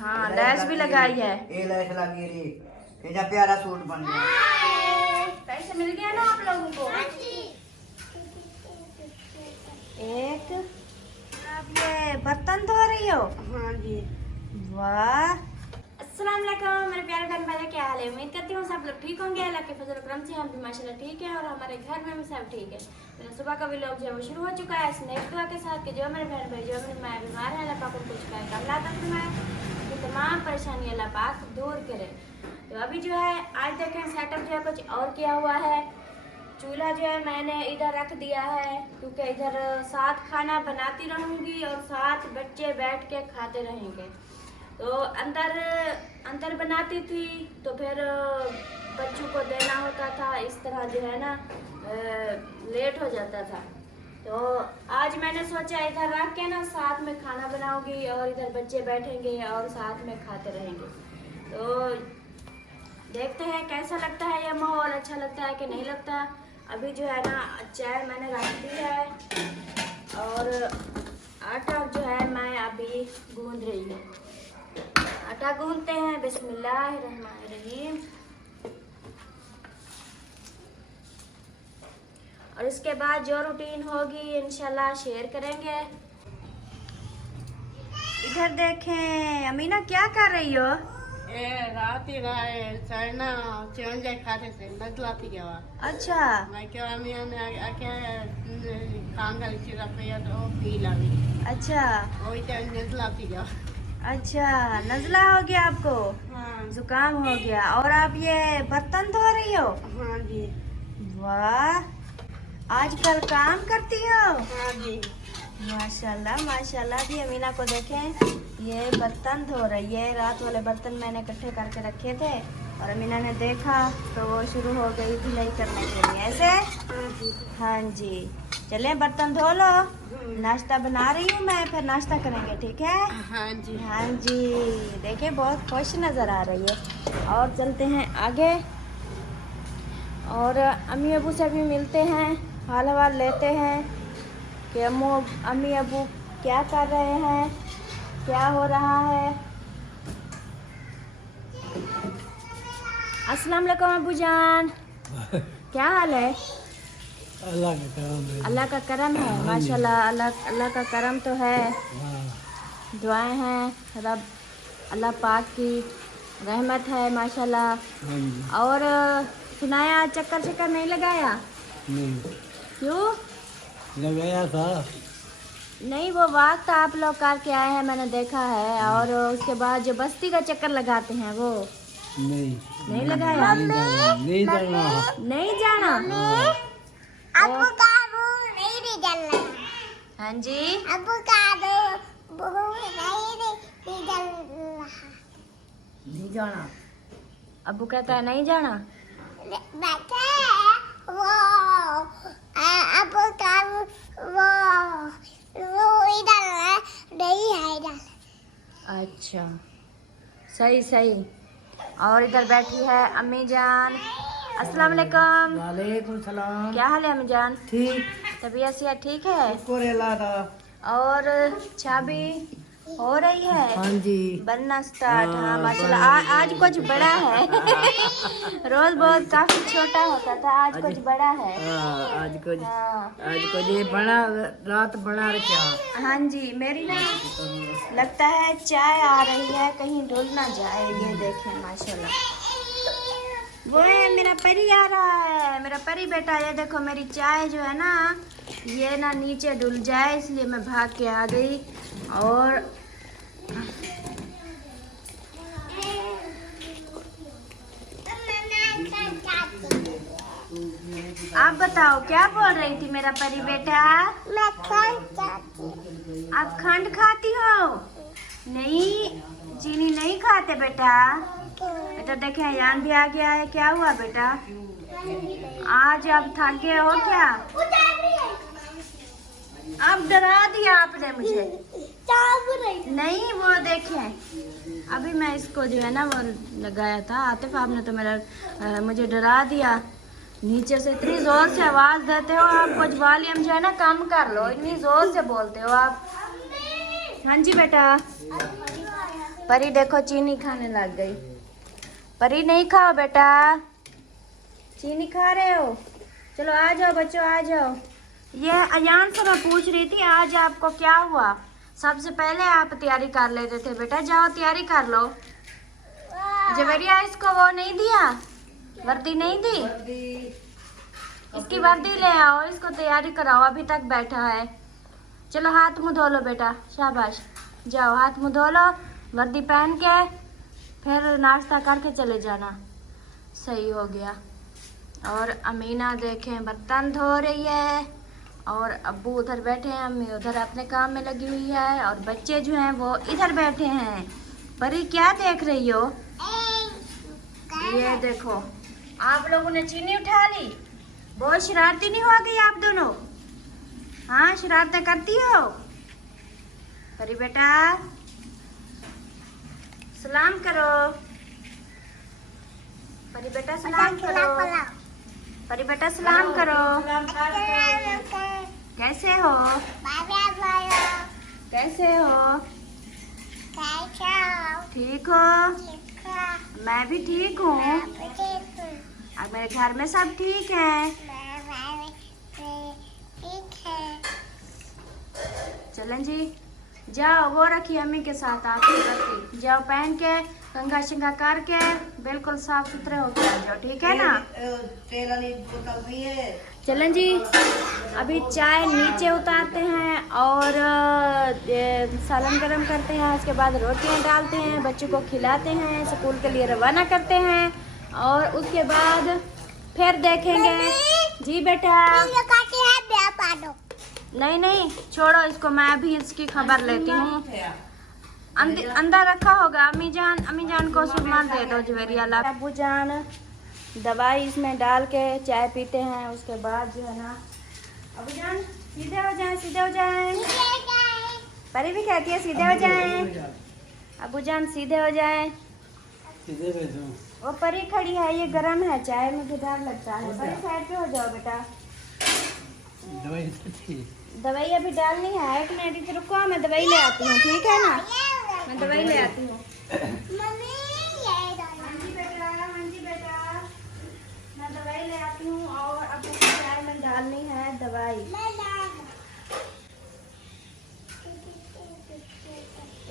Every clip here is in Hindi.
हाँ लैस भी लगाई है। ये लैस लगी रही, ये जा प्यारा सूट बन गया। पैसे मिल गया ना आप लोगों को? एक आप ये बर्तन धो रही हो? हाँ जी। वाह। अस्सलाम वालेकुम मेरे प्यारे बहन भाई, क्या हाल है? उम्मीद करती हूँ सब लोग ठीक होंगे। अल्लाह के फजल करम से हम भी माशाल्लाह ठीक है और हमारे घर में भी सब ठीक है। मेरा सुबह का व्लॉग जो है वो शुरू हो चुका है इस नेक दुआ के साथ कि जो मेरे बहन भाई जो मेरी माँ बीमार है अल्लाह पाक उनको शिफा कामिला फरमाए, ये तमाम परेशानी अल्लाह पाक दूर करे। तो अभी जो है आज देखें सेटअप जो है कुछ और किया हुआ है। चूल्हा जो है मैंने इधर रख दिया है क्योंकि इधर साथ खाना बनाती रहूँगी और साथ बच्चे बैठ के खाते रहेंगे। तो अंदर बनाती थी तो फिर बच्चों को देना होता था, इस तरह जो है ना लेट हो जाता था। तो आज मैंने सोचा इधर रख के ना साथ में खाना बनाऊंगी और इधर बच्चे बैठेंगे और साथ में खाते रहेंगे। तो देखते हैं कैसा लगता है ये माहौल, अच्छा लगता है कि नहीं लगता। अभी जो है ना चाय मैंने रख दी है और आटा जो है मैं अभी गूंद रही हूँ। आटा गूंदते हैं। बिस्मिल्लाहिर्रहमानिर्रहीम। और इसके बाद जो रूटीन होगी इंशाल्लाह शेयर करेंगे। इधर देखें अमीना क्या कर रही हो? रात ही चाइना चिरंजा खाते थे नजला थी क्या? अच्छा मैं क्या ने आके कांगल चिरा पे तो पी लावी। अच्छा वही तो नजला थी क्या? अच्छा नजला हो गया आपको? हाँ। जुकाम हो गया। और आप ये बर्तन धो रही हो? हाँ जी। वाह आजकल काम करती हो? हाँ जी। माशाल्लाह माशाल्लाह। भी अमीना को देखें ये बर्तन धो रही है। रात वाले बर्तन मैंने इकट्ठे करके रखे थे और अमीना ने देखा तो वो शुरू हो गई धुलाई करने के लिए ऐसे। हाँ जी। हाँ जी चले बर्तन धो लो। नाश्ता बना रही हूँ मैं, फिर नाश्ता करेंगे ठीक है? हाँ जी। हाँ जी देखिए बहुत खुश नज़र आ रही है। और चलते हैं आगे और अम्मी अबू से भी मिलते हैं, हाल हवाल लेते हैं कि अम्मी अबू क्या कर रहे हैं, क्या हो रहा है। अस्सलाम वालेकुम अबू जान, क्या हाल है? अल्लाह का करम है। अल्लाह का करम है माशाल्लाह। अल्लाह का करम तो है। दुआएं हैं रब अल्लाह पाक की रहमत है माशाल्लाह। और सुनाया चक्कर नहीं लगाया? नहीं क्यों लगाया था। नहीं वो वक्त आप लोग करके आए हैं मैंने देखा है। और उसके बाद जो बस्ती का चक्कर लगाते हैं वो नहीं लगाया? नहीं जाना। नहीं जाना? अबू का नहीं जलना। हाँ जी अबू का नहीं जाना। अबू कहता है नहीं जाना। बैठे वो अबू का वो इधर नहीं है इधर। अच्छा सही सही। और इधर बैठी है अम्मी जान। अस्सलाम वालेकुम। वालेकुम सलाम। क्या हाल है अम्मी जान? ठीक। तबीयत सेहत ठीक है? शुक्र है अल्लाह का। और चाबी हो रही है? हाँ जी बनना स्टार्ट। हाँ माशाल्लाह आज कुछ बड़ा है। रोज बहुत काफी छोटा होता था, आज कुछ बड़ा है। आज कुछ हाँ ये बना रात बना रखा। हाँ जी मेरी ना लगता है चाय आ रही है, कहीं डुल ना जाए। ये देखें माशाल्लाह वो है मेरा परी आ रहा है, मेरा परी बेटा। ये देखो मेरी चाय जो है ना ये ना नीचे डुल जाए इसलिए मैं भाग के आ गई। और आप बताओ क्या बोल रही थी मेरा परी बेटा? मैं खाती। आप खंड खाती हो? नहीं चीनी नहीं खाते बेटा। बेटा देखे अयान भी आ गया है। क्या हुआ बेटा आज आप थक गए हो क्या? अब डरा दिया आपने मुझे। नहीं वो देखें अभी मैं इसको जो है ना वो लगाया था आतिफ, आपने तो मेरा मुझे डरा दिया। नीचे से इतनी जोर से आवाज देते हो आप, कुछ वॉल्यूम जो है ना कम कर लो, इतनी जोर से बोलते हो आप। हाँ जी बेटा। परी देखो चीनी खाने लग गई। परी नहीं खाओ बेटा, चीनी खा रहे हो। चलो आ जाओ बच्चों, आ जाओ। ये अयान से मैं पूछ रही थी आज आपको क्या हुआ। सबसे पहले आप तैयारी कर लेते थे बेटा, जाओ तैयारी कर लो। जवेरिया इसको वो नहीं दिया, वर्दी नहीं दी, इसकी वर्दी ले आओ, इसको तैयारी कराओ, अभी तक बैठा है। चलो हाथ मुंह धो लो बेटा, शाबाश। जाओ हाथ मुंह धो लो, वर्दी पहन के फिर नाश्ता करके चले जाना। सही हो गया। और अमीना देखें बर्तन धो रही है और अब्बू उधर बैठे हैं, अम्मी उधर अपने काम में लगी हुई है और बच्चे जो हैं वो इधर बैठे हैं। परी क्या देख रही हो? ये देखो आप लोगों ने चीनी उठा ली। बहुत शरारती नहीं हो गई आप दोनों? हाँ शरारतें करती हो? परी बेटा सलाम करो। परी बेटा सलाम करो। परी बेटा सलाम करो। कैसे हो? कैसे हो? ठीक हो? मैं भी ठीक हूँ। अब मेरे घर में सब ठीक है। चलें जी, जाओ वो रखी अम्मी के साथ आके रखी, जाओ पहन के कंघा शिंगा करके बिल्कुल साफ सुथरे होके आ जाओ, ठीक है ना? तेल वाली बोतल भी है। चलें जी, अभी चाय नीचे उतारते हैं और सालन गरम करते हैं, उसके बाद रोटियां डालते हैं, बच्चों को खिलाते हैं, स्कूल के लिए रवाना करते हैं और उसके बाद फिर देखेंगे। जी बेटा। नहीं नहीं छोड़ो इसको, मैं अभी इसकी खबर लेती हूँ। अंदर रखा होगा। अम्मी जान को सुरमा दे दो जवेरिया ला। अब्बू जान दवाई इसमें डाल के चाय पीते हैं, उसके बाद जो है ना अब्बू जान सीधे हो जाएं, सीधे हो जाएं। परी भी कहती है सीधे हो जाएं। अब्बू जान सीधे हो जाएं। सीधे बैठो। वो परी खड़ी है, ये गर्म है, चाय में डर लगता है। परी साइड पे हो जाओ बेटा। दवाई तो थी। दवाई अभी डालनी है, एक मिनट रुको, मैं दवाई ले आती हूँ, ठीक है ना? मैं दवाई ले आती हूँ। हाँ जी बेटा, मैं दवाई ले आती हूँ और अब चाय में डालनी है दवाई।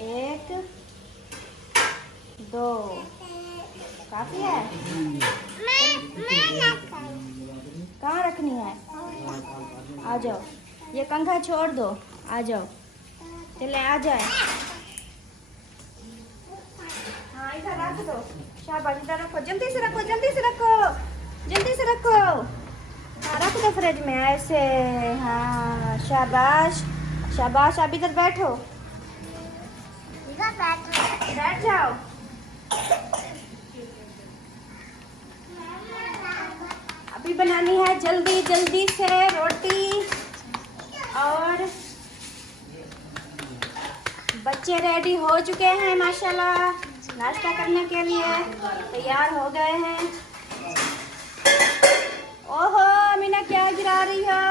एक दो काफी है। कहाँ रखनी है? आ जाओ, ये कंघा छोड़ दो, आ जाओ। चले आ जाए। हाँ इधर रख दो, शाबाश इधर रखो, जल्दी से रखो, जल्दी से रखो, जल्दी से रखो। हाँ रख दो फ्रिज में ऐसे। हाँ शाबाश शाबाश। अब इधर बैठो, बैठ जाओ। अभी बनानी है जल्दी जल्दी से रोटी और बच्चे रेडी हो चुके हैं माशाल्लाह, नाश्ता करने के लिए तैयार हो गए हैं। ओहो अमीना क्या गिरा रही हो?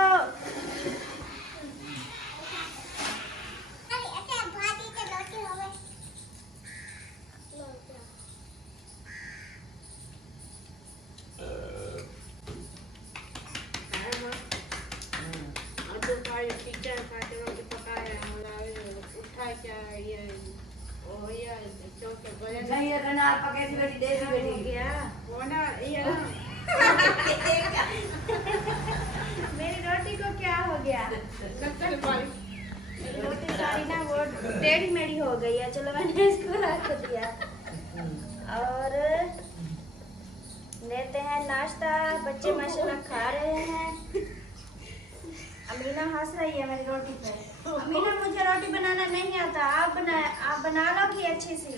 नहीं ये करना आप कैसी बेटी देसी बेटी मेरी रोटी को क्या हो गया? रोटी सारी ना वो टेढ़ी मेढ़ी हो गई है। चलो मैंने इसको रख दिया और लेते हैं नाश्ता। बच्चे माशाल्लाह खा रहे हैं। अमीना हंस रही है मेरी रोटी पे। अमीना मुझे रोटी बनाना नहीं आता, आप बना लो कि अच्छी सी।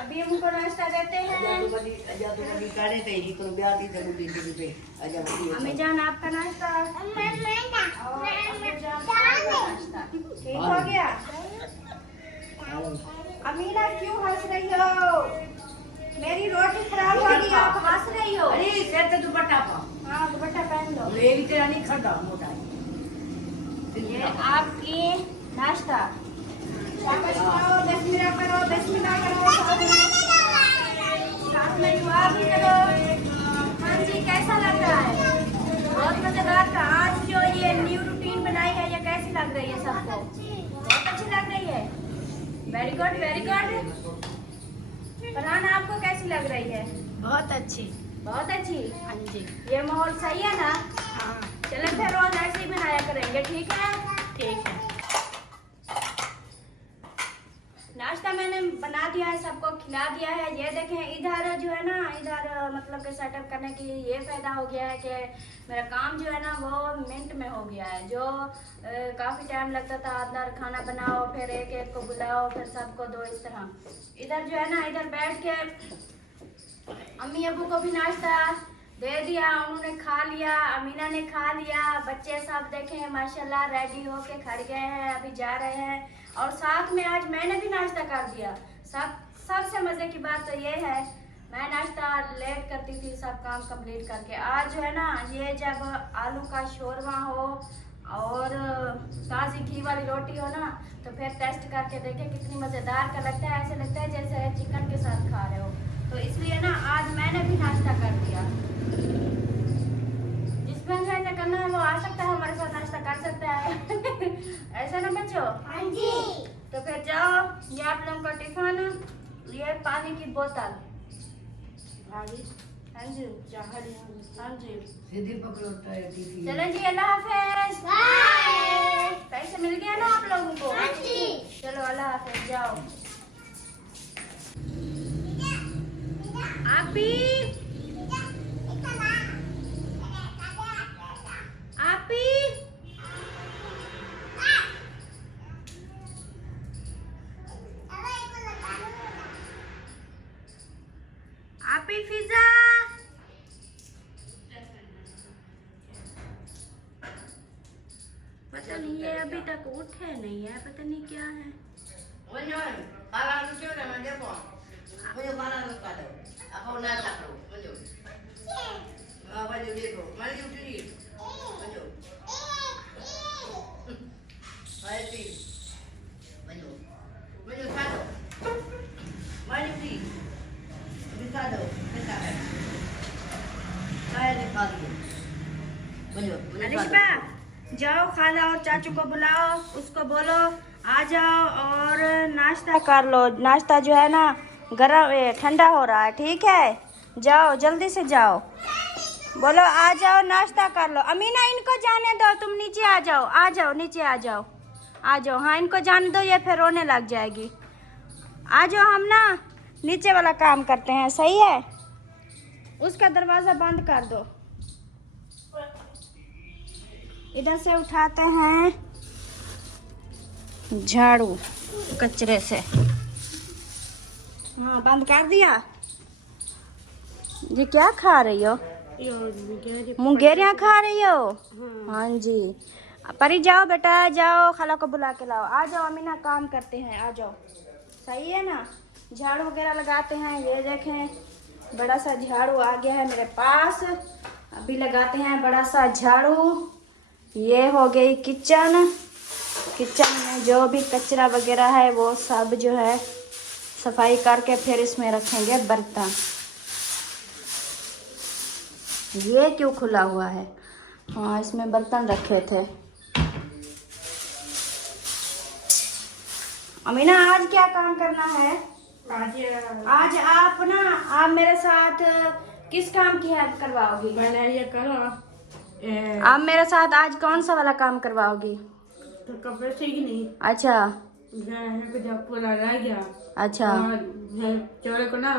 अभी हमको नाश्ता देते हैं। अम्मी जान आपका नाश्ता और अब्बू जान आपका नाश्ता ठीक हो गया? अमीना क्यों हंस रही हो? मेरी रोटी खराब हो गई, आप हंस रही हो। अरे सिर पे दुपट्टा पा। हाँ दुपट्टा पहन लो। ये भी तेरा नहीं खड़ा मोटा है। ये आपकी नाश्ता। शाबाश खाओ, बिस्मिल्लाह करो, बिस्मिल्लाह करो, साथ में दुआ भी करो। हाँ जी, कैसा लग रहा है? बहुत मजेदार था। आज जो ये न्यू रूटीन बनाई है, ये कैसी लग रही है सबको? बहुत अच्छी लग रही है। Very good, very good. Farhan, आपको कैसी लग रही है? बहुत अच्छी। बहुत अच्छी। हाँ जी। ये माहौल सही है ना? हाँ चलो फिर रोज ऐसे ही बनाया करेंगे, ठीक है? ठीक है। नाश्ता मैंने बना दिया है, सबको खिला दिया है। ये देखें, इधर जो है ना, इधर मतलब कि सेटअप करने की ये फायदा हो गया है कि मेरा काम जो है ना वो मिनट में हो गया है। जो काफ़ी टाइम लगता था, अंदर खाना बनाओ, फिर एक एक को बुलाओ, फिर सबको दो, इस तरह। इधर जो है ना, इधर बैठ के अम्मी अबू को भी नाश्ता दे दिया, उन्होंने खा लिया, अमीना ने खा लिया। बच्चे सब देखें माशाल्लाह रेडी होके खड़ गए हैं, अभी जा रहे हैं। और साथ में आज मैंने भी नाश्ता कर दिया। सबसे मज़े की बात तो ये है, मैं नाश्ता लेट करती थी सब काम कंप्लीट करके। आज जो है ना, ये जब आलू का शोरवा हो और ताज़ी घी वाली रोटी हो ना, तो फिर टेस्ट करके देखें कितनी मज़ेदार का लगता है। ऐसे लगता है जैसे चिकन के साथ खा रहे हो। तो इसलिए ना आज मैंने भी नाश्ता कर दिया। जिसमें एंजॉय करना है वो आ सकता है, हमारे साथ नाश्ता कर सकता है। ऐसा ना बच्चों? हाँ जी। तो फिर जाओ, ये आप लोगों का टिफिन, ये पानी की बोतल। हाँ जी, हाँ जी, हाँ जी। सीधी पकड़ो टीफी। चलो जी, अल्लाह हाफिज। बाय। पैसे मिल गया ना आप लोगों को? हाँ जी। चलो अल्लाह हाफिज, जाओ। आपी, आपी, आपी फिजा। पता नहीं ये अभी तक उठे नहीं है, पता नहीं क्या है। अनिशा, जाओ खाला और चाचू को बुलाओ, उसको बोलो आ जाओ और नाश्ता कर लो। नाश्ता जो है ना गरम ठंडा हो रहा है, ठीक है? जाओ जल्दी से जाओ, बोलो आ जाओ नाश्ता कर लो। अमीना, इनको जाने दो, तुम नीचे आ जाओ, आ जाओ नीचे आ जाओ, आ जाओ। हाँ, इनको जाने दो, ये फिर रोने लग जाएगी। आ जाओ, हम ना नीचे वाला काम करते हैं, सही है? उसका दरवाज़ा बंद कर दो। इधर से उठाते हैं झाड़ू कचरे से। हाँ, बंद कर दिया। ये क्या खा रही हो? मुंगेरियाँ खा रही हो? हाँ जी। परी जाओ बेटा, जाओ खाला को बुला के लाओ। आ जाओ अमीना, काम करते हैं, आ जाओ। सही है ना? झाड़ू वगैरह लगाते हैं। ये देखें बड़ा सा झाड़ू आ गया है मेरे पास, अभी लगाते हैं बड़ा सा झाड़ू। ये हो गई किचन। किचन में जो भी कचरा वगैरह है वो सब जो है सफाई करके फिर इसमें रखेंगे बर्तन। ये क्यों खुला हुआ है? हाँ, इसमें बर्तन रखे थे। अमीना, आज क्या काम करना है? आज आप मेरे साथ किस काम की हेल्प करवाओगी? मैंने ये करो आप मेरे साथ आज कौन सा वाला काम करवाओगी? तो कपड़े सीखनी। अच्छा जब पूरा रह गया, अच्छा चोरे को ना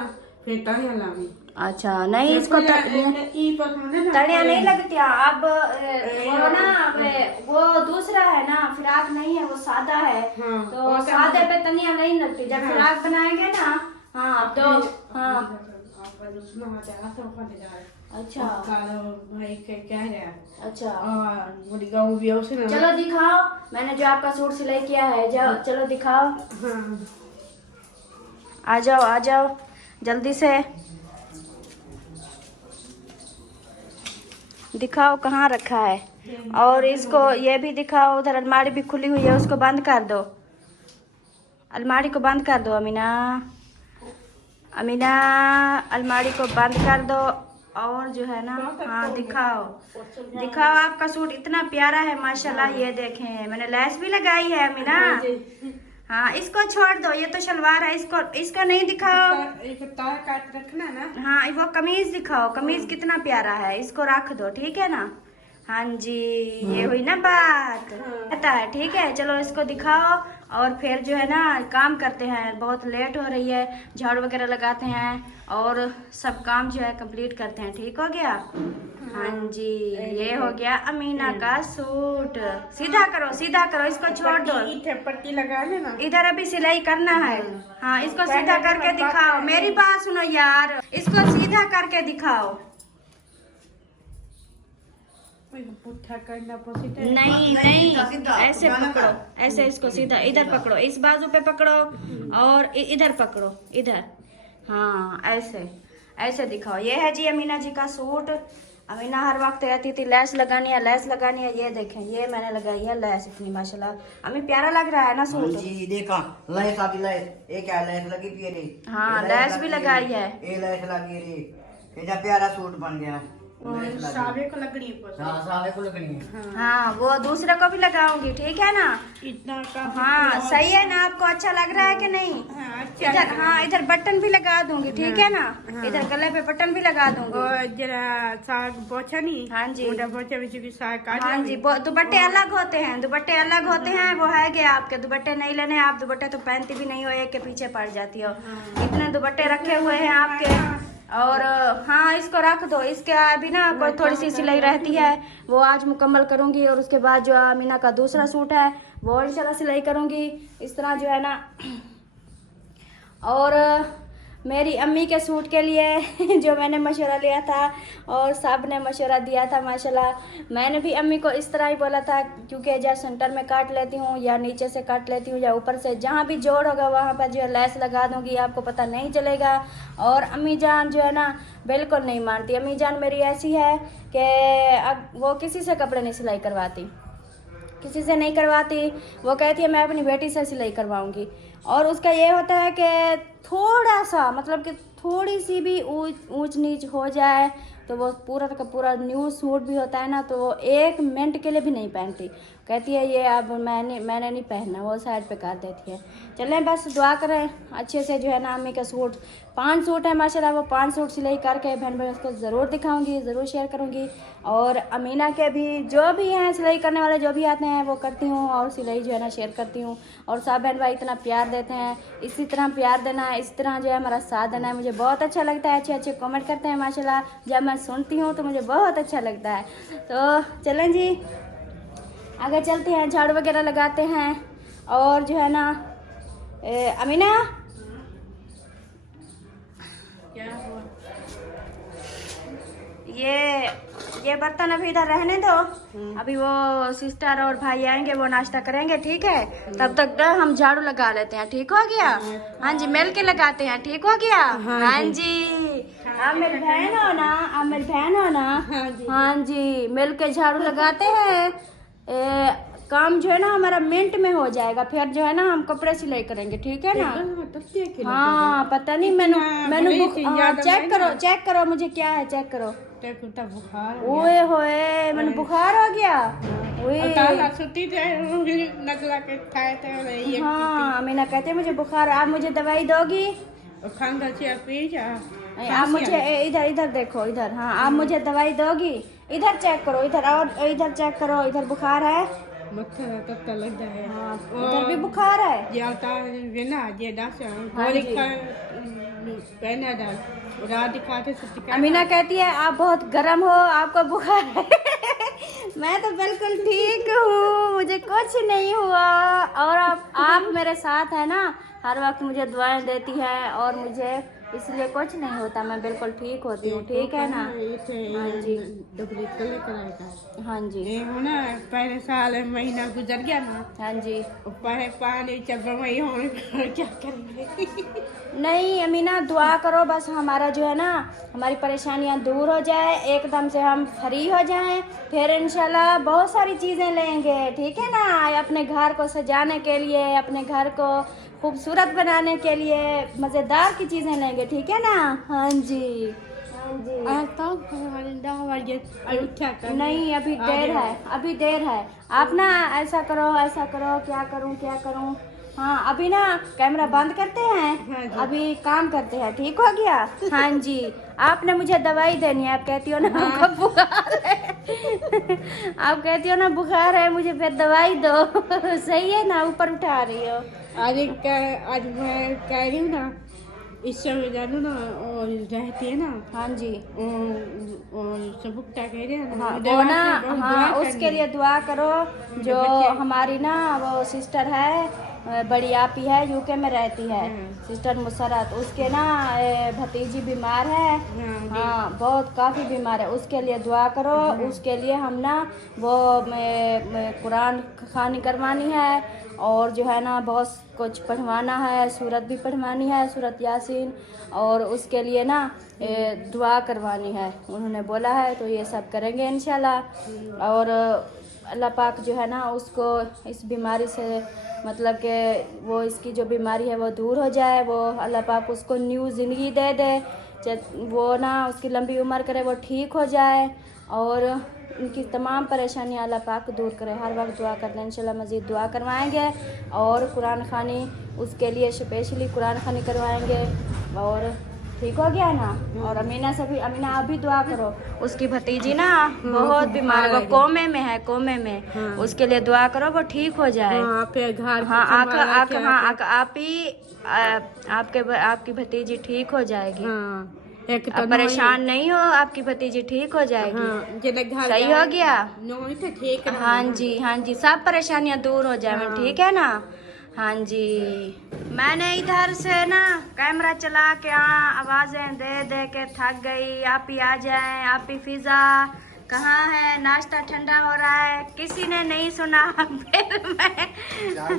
फिर तड़िया लानी। अच्छा, नहीं इसको तड़िया नहीं लगती। अब वो ना वो दूसरा है ना, फिराक नहीं है, वो सादा है। हाँ, तो सादे पे तनिया नहीं लगती। जब फिराक बनाएंगे ना, हाँ तो हाँ। अच्छा भाई क्या है? अच्छा, मेरी गाँव भी उसे ना। चलो दिखाओ, मैंने जो आपका सूट सिलाई किया है, जाओ चलो दिखाओ। हाँ, आ जाओ आ जाओ जल्दी से। दिखाओ कहाँ रखा है। और इसको ये भी दिखाओ, उधर अलमारी भी खुली हुई है, उसको बंद कर दो। अलमारी को बंद कर दो अमीना, अमीना अलमारी को बंद कर दो। और जो है ना, हाँ दिखाओ दिखाओ, आपका सूट इतना प्यारा है माशाल्लाह। ये देखें मैंने लैस भी लगाई है अमीना। हाँ इसको छोड़ दो, ये तो शलवार है, इसको नहीं दिखाओ। तार काट रखना ना। हाँ वो कमीज दिखाओ, कमीज कितना प्यारा है, इसको रख दो ठीक है ना। हाँ जी ये हुई ना बात, पता है ठीक है। चलो इसको दिखाओ और फिर जो है ना काम करते हैं, बहुत लेट हो रही है, झाड़ू वगैरह लगाते हैं और सब काम जो है कंप्लीट करते हैं। ठीक हो गया। हाँ जी ये हो गया अमीना का सूट। सीधा करो सीधा करो, इसको छोड़ दो, पट्टी लगा लेना। इधर अभी सिलाई करना है। हाँ इसको सीधा करके दिखाओ, मेरी बात सुनो यार, इसको सीधा करके दिखाओ। पुट्ठा करना पड़ता। नहीं ऐसे पकड़ो, ऐसे इसको सीधा इधर पकड़ो, इस बाजू पे पकड़ो और इधर पकड़ो, इधर। हाँ ऐसे ऐसे दिखाओ। ये है जी अमीना जी का सूट। अमीना हर वक्त कहती थी लैस लगानी है, लैस लगानी है। ये देखें ये मैंने लगाई है लैस इतनी माशाल्लाह। अम्मी प्यारा लग रहा है ना सूट। जी देखा लैस आती लैस, एक क्या लैस लगी थी रे। हाँ लैस भी लगाई है, ये लैस लगी रे, ये प्यारा सूट बन गया। सावे को लगनी है। हाँ सावे को लगनी है। हाँ वो दूसरे को भी लगाऊंगी ठीक है ना। इतना का हाँ सही है ना, आपको अच्छा लग रहा है कि नहीं। इधर हाँ इधर बटन भी लगा दूंगी ठीक है ना। इधर गले पे बटन भी लगा दूंगी। और जरा साग पोछा नहीं। हाँ जी पोछा भी साग काट। हाँ जी दुपट्टे अलग होते हैं, दुपट्टे अलग होते हैं। वो है कि आपके दुपट्टे नहीं लेने, आप दुपट्टे तो पहनती भी नहीं हो, एक के पीछे पड़ जाती हो। इतने दुपट्टे रखे हुए हैं आपके। और हाँ इसको रख दो, इसके अभी ना कोई थोड़ी सी सिलाई रहती है, वो आज मुकम्मल करूंगी। और उसके बाद जो अमीना का दूसरा सूट है वो इंशाल्लाह सिलाई करूंगी इस तरह जो है ना। और मेरी अम्मी के सूट के लिए जो मैंने मशवरा लिया था और सब ने मशवरा दिया था माशाल्लाह। मैंने भी अम्मी को इस तरह ही बोला था, क्योंकि या सेंटर में काट लेती हूँ या नीचे से काट लेती हूँ या ऊपर से, जहाँ भी जोड़ होगा वहाँ पर जो है लैस लगा दूँगी, आपको पता नहीं चलेगा। और अम्मी जान जो है ना बिल्कुल नहीं मानती। अम्मी जान मेरी ऐसी है कि अब वो किसी से कपड़े नहीं सिलाई करवाती, किसी से नहीं करवाती। वो कहती है मैं अपनी बेटी से सिलाई करवाऊंगी। और उसका ये होता है कि थोड़ा सा मतलब कि थोड़ी सी भी ऊंच नीच हो जाए तो वो पूरा का पूरा न्यू सूट भी होता है ना, तो वो 1 मिनट के लिए भी नहीं पहनती। कहती है ये अब मैंने नहीं पहनना, वो साइड पे कर देती है। चलें बस दुआ करें अच्छे से जो है ना। अम्मी का सूट 5 सूट है माशाल्लाह, वो 5 सूट सिलाई करके बहन भाई उसको ज़रूर दिखाऊंगी, ज़रूर शेयर करूंगी। और अमीना के भी जो भी हैं सिलाई करने वाले जो भी आते हैं वो करती हूँ और सिलाई जो है ना शेयर करती हूँ। और सब बहन भाई इतना प्यार देते हैं, इसी तरह प्यार देना है, इस तरह जो है हमारा साथ देना है। मुझे बहुत अच्छा लगता है, अच्छे अच्छे कमेंट करते हैं माशाल्लाह। जब मैं सुनती हूँ तो मुझे बहुत अच्छा लगता है। तो चलें जी आगे चलते हैं, झाड़ू वगैरह लगाते हैं। और जो है ना अमीना क्या हुआ? ये बर्तन अभी इधर रहने दो, अभी वो सिस्टर और भाई आएंगे वो नाश्ता करेंगे ठीक है। तब तक ना हम झाड़ू लगा लेते हैं, ठीक हो गया। हाँ जी मिल के लगाते हैं, ठीक हो गया। हाँ जी आप मेरी बहन हो ना, आप मेरी बहन हो ना। हाँ जी मिल के झाड़ू लगाते हैं। काम जो है ना हमारा मिनट में हो जाएगा, फिर जो है ना हम कपड़े सिलाई करेंगे ठीक है ना। हाँ पता नहीं मैंने चेक करो मुझे क्या है, चेक करो। बुखार ओए होए मैंने बुखार हो गया। हाँ अमीना कहते मुझे बुखार, आप मुझे दवाई दोगी? आप मुझे इधर देखो इधर। हाँ आप मुझे दवाई दोगी? इधर चेक करो, इधर और इधर चेक करो, इधर बुखार है। लग जाए। हाँ इधर भी बुखार है। अमीना कहती है आप बहुत गर्म हो, आपको बुखार है। मैं तो बिल्कुल ठीक हूँ, मुझे कुछ नहीं हुआ। और आप मेरे साथ है ना, हर वक्त मुझे दुआएं देती है और मुझे इसलिए कुछ नहीं होता, मैं बिल्कुल ठीक होती हूँ, ठीक है ना। हाँ जी डुप्लीकेट को लेकर आएगा। हाँ जी ये हो ना, पहले साल महीना गुजर गया ना, हाँ जी। पहले पानी चल वही होने क्या करेंगे। नहीं अमीना, दुआ करो बस हमारा जो है ना, हमारी परेशानियां दूर हो जाए, एकदम से हम फ्री हो जाएं, फिर इंशाल्लाह बहुत सारी चीज़ें लेंगे, ठीक है ना। अपने घर को सजाने के लिए, अपने घर को खूबसूरत बनाने के लिए मज़ेदार की चीज़ें लेंगे, ठीक है ना। हाँ जी हाँ जी। नहीं अभी देर है, अभी देर है। आप ना ऐसा करो, ऐसा करो, क्या करूं क्या करूं। हाँ अभी ना कैमरा बंद करते हैं, अभी काम करते हैं, ठीक हो गया। हाँ जी आपने मुझे दवाई देनी है, आप कहती हो ना आपको बुखार है। आप कहती हो ना बुखार है, मुझे फिर दवाई दो। सही है ना, ऊपर उठा रही हो। आज मैं कह रही हूँ ना, इस समय जानू ना और रहती है ना। हाँ जी और सबुकटा कह रहे हैं ना, हाँ वो ना, हाँ उसके लिए दुआ करो। जो हमारी ना वो सिस्टर है, बड़ी आपी है, यूके में रहती है, सिस्टर मुसरत, उसके ना भतीजी बीमार है। हाँ बहुत काफ़ी बीमार है, उसके लिए दुआ करो। उसके लिए हम ना वो कुरान खानी करवानी है, और जो है ना बहुत कुछ पढ़वाना है, सूरत भी पढ़वानी है, सूरत यासीन, और उसके लिए ना दुआ करवानी है, उन्होंने बोला है, तो ये सब करेंगे इंशाल्लाह। और अल्लाह पाक जो है ना उसको इस बीमारी से, मतलब कि वो इसकी जो बीमारी है वो दूर हो जाए, वो अल्लाह पाक उसको न्यू ज़िंदगी दे दे, वो ना उसकी लंबी उम्र करे, वो ठीक हो जाए, और उनकी तमाम परेशानियाँ अल्लाह पाक दूर करे। हर वक्त दुआ करते हैं, इंशाल्लाह मज़ीद दुआ करवाएंगे, और कुरान खानी उसके लिए स्पेशली कुरान खानी करवाएंगे, और ठीक हो गया ना। और अमीना से भी, अमीना आप भी दुआ करो, उसकी भतीजी ना बहुत बीमार है, वो कोमे में है, कोमे में, उसके लिए दुआ करो वो ठीक हो जाए। हाँ आपकी भतीजी ठीक हो जाएगी। एक आप परेशान नहीं हो, आपकी भतीजी ठीक हो जाएगी। सही हो गया। ठीक। हाँ जी हाँ जी, सब परेशानियाँ दूर हो जाए, ठीक है ना। हाँ जी मैंने इधर से ना कैमरा चला के आवाज़ें दे दे के थक गई। आप ही आ जाएं, आप ही फिजा कहाँ है, नाश्ता ठंडा हो रहा है, किसी ने नहीं सुना। फिर मैं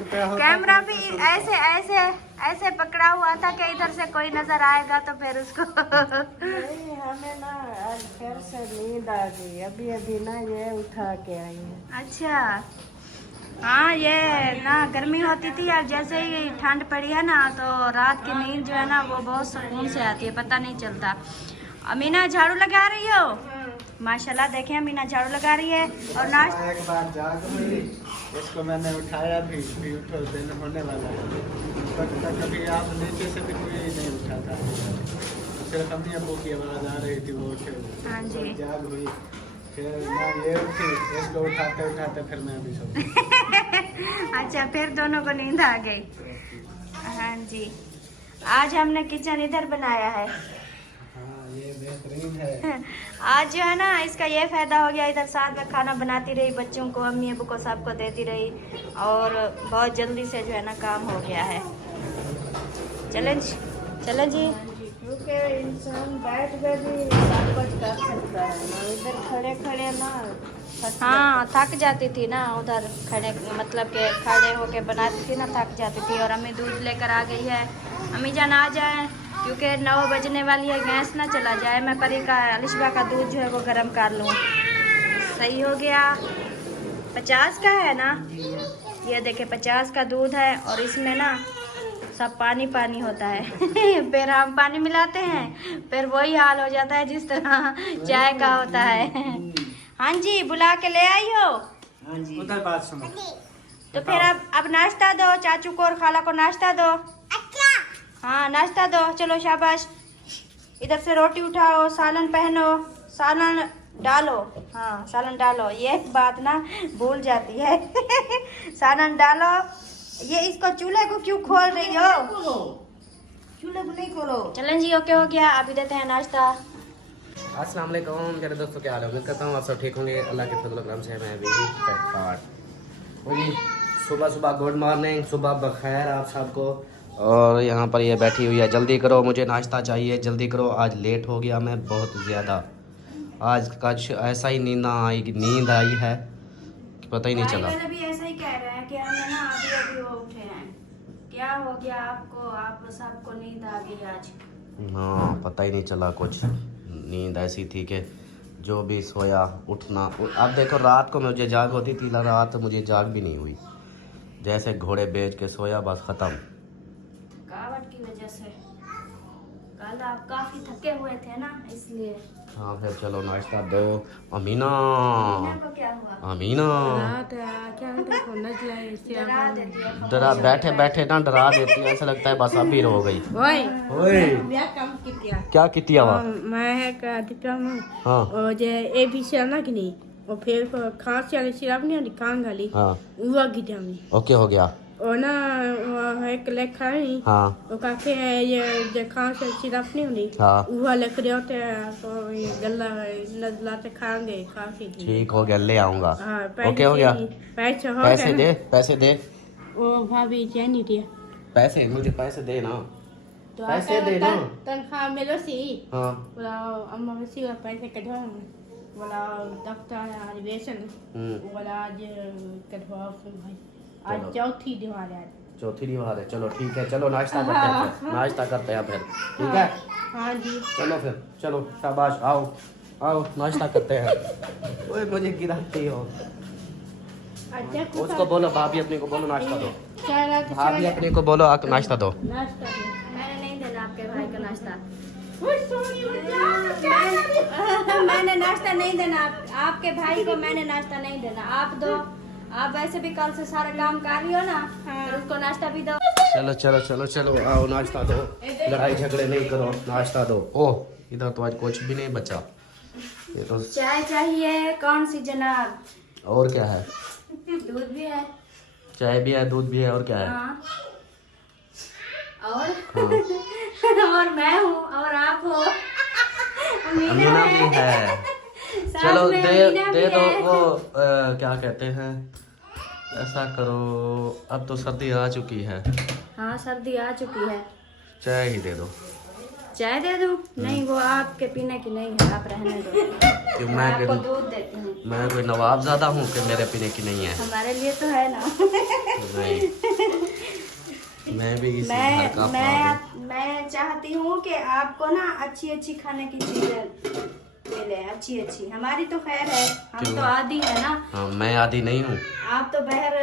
कैमरा भी ऐसे ऐसे ऐसे पकड़ा हुआ था कि इधर से कोई नजर आएगा तो फिर उसको। नहीं, हमें ना आज फिर से नींद आ गई, अभी अभी ना ये उठा के आई है। अच्छा हाँ, ये ना गर्मी होती थी, और जैसे ही ठंड पड़ी है ना तो रात की नींद जो है ना वो बहुत सुकून से आती है, पता नहीं चलता। अमीना झाड़ू लगा रही हो? माशाल्लाह देखें अमीना झाड़ू लगा रही है। और नाश्ता एक बार जाग गई, इसको मैंने उठाया भी उठो दिन होने वाला है, तक कभी आप नीचे से भी कोई नहीं उठा था, सिर्फ अम्मी अब्बू की आवाज़ आ रही थी, वो उठे। हाँ जी जाग हुई, फिर मैं ये उठी, इसको उठाते उठाते फिर मैं भी सो गई। अच्छा फिर दोनों को नींद आ गई। हाँ जी आज हमने किचन इधर बनाया है। ये बेहतरीन है। आज जो है ना इसका ये फ़ायदा हो गया, इधर साथ में खाना बनाती रही, बच्चों को, अम्मी अबू को, सबको देती रही, और बहुत जल्दी से जो है ना काम हो गया है। चलें जी, क्योंकि इंसान बैठ कर भी सब कुछ कर सकता है ना, इधर खड़े खड़े ना हाँ थक जाती थी ना, उधर खड़े मतलब के खड़े होके बनाती थी ना, थक जाती थी। और अम्मी दूध लेकर आ गई है, अम्मी जान आ जाए क्योंकि 9 बजने वाली है, गैस ना चला जाए, मैं परी का अलिशबा का दूध जो है वो गर्म कर लूँ। सही हो गया। 50 का है ना, ये देखे 50 का दूध है, और इसमें ना सब पानी पानी होता है। फिर हम पानी मिलाते हैं, फिर वही हाल हो जाता है जिस तरह चाय का होता है। हाँ जी बुला के ले आई हो? हाँ जी। उधर बात सुनो। तो फिर अब नाश्ता दो, चाचू को और खाला को नाश्ता दो। अच्छा हाँ नाश्ता दो, चलो शाबाश। इधर से रोटी उठाओ, सालन पहनो, सालन डालो। हाँ सालन डालो, ये बात ना भूल जाती है। सालन डालो। ये इसको चूल्हे को क्यों खोल रही हो? चूल्हे को नहीं खोलो। चलें जी ओके हो गया, अभी देते हैं नाश्ता। अस्सलाम वालेकुम मेरे दोस्तों, क्या हाल है? उम्मीद करता हूँ आप सब ठीक होंगे। अल्लाह के फजल करम से मैं भी फिट-फाट। जी सुबह सुबह गुड मॉर्निंग, सुबह बखैर आप सबको। और यहाँ पर ये बैठी हुई है। जल्दी करो, मुझे नाश्ता चाहिए, जल्दी करो, आज लेट हो गया मैं बहुत ज़्यादा। आज कुछ ऐसा ही नींद आई है कि पता ही नहीं चला। भाई भी ऐसा ही कह रहे हैं कि हमें ना अभी अभी वो उठे हैं। क्या हो गया आपको? आप सबको नींद आ गई आज? हाँ, पता ही नहीं चला कुछ। नींद ऐसी थी कि जो भी सोया उठना। अब देखो, रात को मुझे जाग होती थी, रात मुझे जाग भी नहीं हुई। जैसे घोड़े बेच के सोया, बस ख़त्म। थकावट की वजह से। कल आप काफी थके हुए थे ना, इसलिए। हाँ, फिर चलो नाश्ता दो। अमीना, को क्या हुआ? अमीना, डरा देती है। डरा बैठे बैठे ना डरा देती है, ऐसा लगता है बस अभी रो गई। ओए, क्या कितिया हुआ? मैं कहता हूँ हाँ और जे ए बी सी ना कि नहीं और फिर खांसी वाली सिरप नहीं होती कान वाली हाँ, वो गिटा में ओके हो गया। और ना वो एक लेखा नहीं हाँ वो कहते हैं ये जो खांसी वाली सिरप नहीं होती हाँ, वो लिख रहे होते हैं तो ये गला नजला से खाएंगे खांसी की। ठीक हो गया, ले आऊंगा। हाँ, ओके हो गया। पैसे हो पैसे गए दे, पैसे दे, वो भाभी चाहिए दिया पैसे मुझे पैसे दे ना। तो पैसे दे ना। तनख्वाह मिलो सी हाँ बोला अम्मा बसी और पैसे कटवा बोला दफ्तर अधिवेशन बोला आज कटवा भाई आज चलो। चौथी दीवार है। चौथी दीवार है। चलो ठीक है, चलो नाश्ता करते हैं फिर। नाश्ता करते हैं फिर, ठीक है? हाँ जी चलो फिर, चलो शाबाश, आओ आओ नाश्ता करते हैं। ओए मुझे गिराती हो। अच्छा उसको बोलो, भाभी अपने को बोलो नाश्ता दो। चला भाभी अपने को बोलो नाश्ता दो। नाश्ता मैंने नहीं देना आपके भाई को नाश्ता। दे। मैंने नाश्ता नहीं देना आपके भाई को। मैंने नाश्ता नहीं देना, आप दो। आप वैसे भी कल से सारा काम कर रही हो ना, तो उसको नाश्ता भी दो। चलो चलो चलो चलो, आओ नाश्ता दो। लड़ाई झगड़े नहीं करो, नाश्ता दो। ओह, इधर तो आज कुछ भी नहीं बचा। ये तो चाय चाहिए? कौन सी जनाब? और क्या है? दूध भी है। चाय भी है, दूध भी है, और क्या है? हाँ। और हाँ। और मैं हूँ और आप हो। अमीना भी है। साथ चलो में दे अमीना दे भी दो है। वो क्या कहते हैं, ऐसा करो, अब तो सर्दी आ चुकी है, हाँ सर्दी आ चुकी है। चाय ही दे दो। चाय दे दूँ? नहीं, वो आपके पीने की नहीं है, आप रहने दो। क्यों, मैं मैं आपको कोई- दूध देती हूँ। मैं कोई नवाब ज़्यादा हूँ कि मेरे पीने की नहीं है? हमारे लिए तो है ना। नहीं, मैं भी इसी घर का ख्वाब हूँ। मैं चाहती हूँ कि आपको ना अच्छी अच्छी खाने की चीजें मिले, अच्छी अच्छी। हमारी तो खैर है, हम क्यों? तो आदी है ना। हाँ, मैं आदी नहीं हूँ। आप तो बहर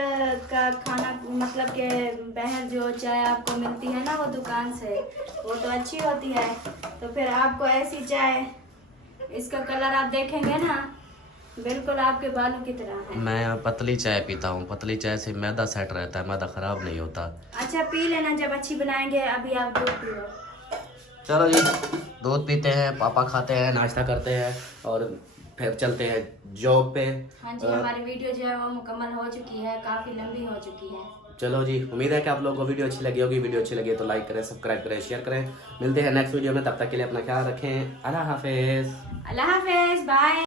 का खाना, मतलब कि बहर जो चाय आपको मिलती है ना वो दुकान से, वो तो अच्छी होती है। तो फिर आपको ऐसी चाय, इसका कलर आप देखेंगे ना बिल्कुल आपके बालों की तरह है। मैं पतली चाय पीता हूँ, पतली चाय से मैदा सेट रहता है, मैदा खराब नहीं होता। अच्छा पी लेना जब अच्छी बनाएंगे, अभी आप दूध पियो। चलो जी, दूध पीते हैं, पापा खाते हैं, नाश्ता करते हैं और फिर चलते हैं जॉब पे। हाँ जी, हमारी वीडियो जो है वो मुकम्मल हो चुकी है, काफी लंबी हो चुकी है। चलो जी, उम्मीद है कि आप लोगों को वीडियो अच्छी लगी होगी। वीडियो अच्छी लगी तो लाइक करें, सब्सक्राइब करें, शेयर करें। मिलते हैं नेक्स्ट वीडियो में, तब तक के लिए अपना ख्याल रखें। अल्लाह हाफिज। अल्लाह हाफिज, बाय।